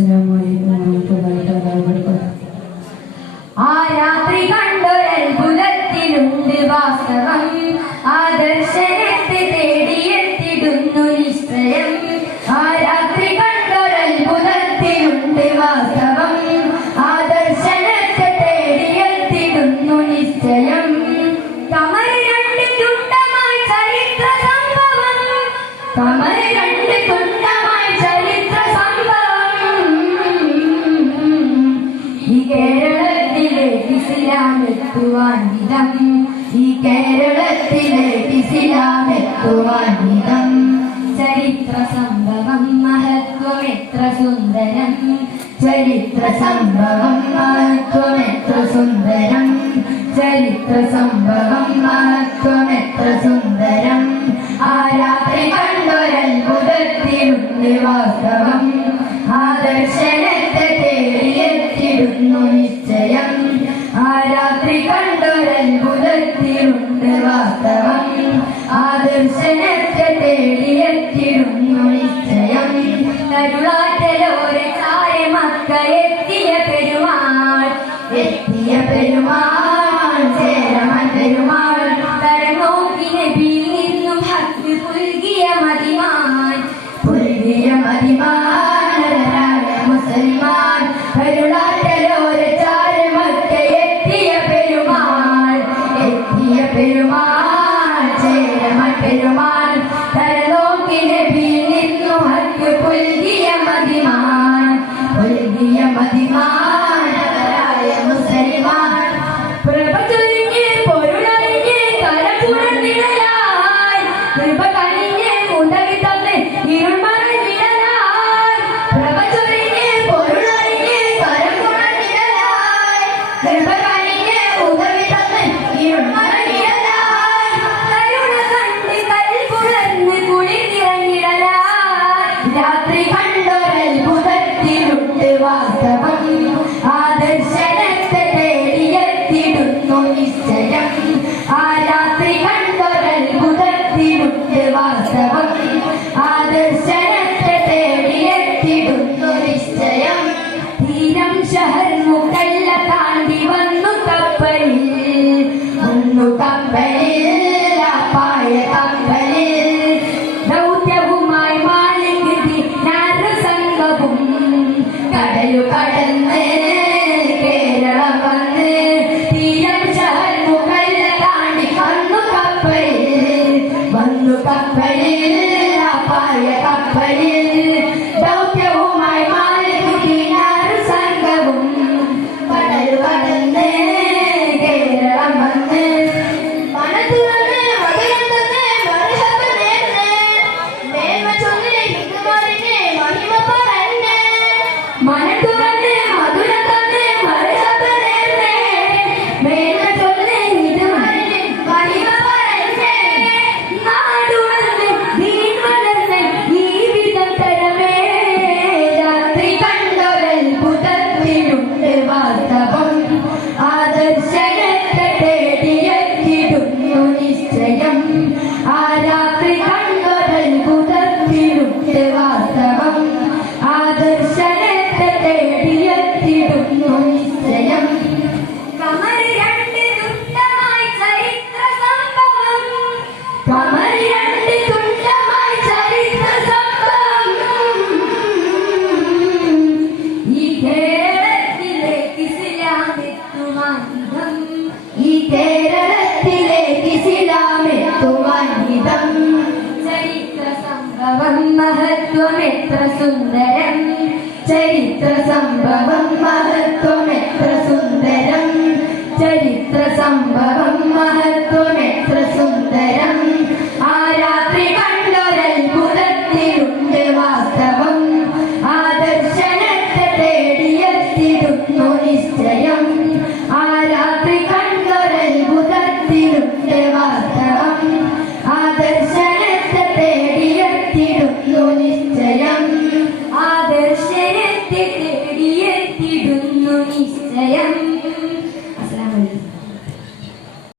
അസ്സലാമലൈക്കും വറഹ്മത്തുള്ളാഹി വബറകാതുഹു ആ രാത്രി കണ്ടൊരത്ഭുതത്തിനുണ്ട് വാസ്തവം ആ ദർശനത്തെ തേടിയെത്തിടുന്നു നിശ്ചയം. ആ രാത്രി കണ്ടൊരത്ഭുതത്തിനുണ്ട് വാസ്തവം ഇസ്ലാമെത്തുവാൻ വിധം. ഈ കേരളത്തിലെ ഇസ്ലാമെത്തുവാൻ വിധം. ചരിത്ര സംഭവം മഹത്വം എത്ര സുന്ദരം. ചരിത്ര സംഭവം മഹത്വം എത്ര സുന്ദരം. ചരിത്ര സംഭവം മഹത്വം കടലുമാവൽ തരനോക്കിനെ പിന്നിന്നും ഹക്ക് പുൽകിയ മതിമാൻ. പുൽകിയ മതിമാൻ മുസൽമാൻ കരുളാറ്റ Stay down. tras un 怎样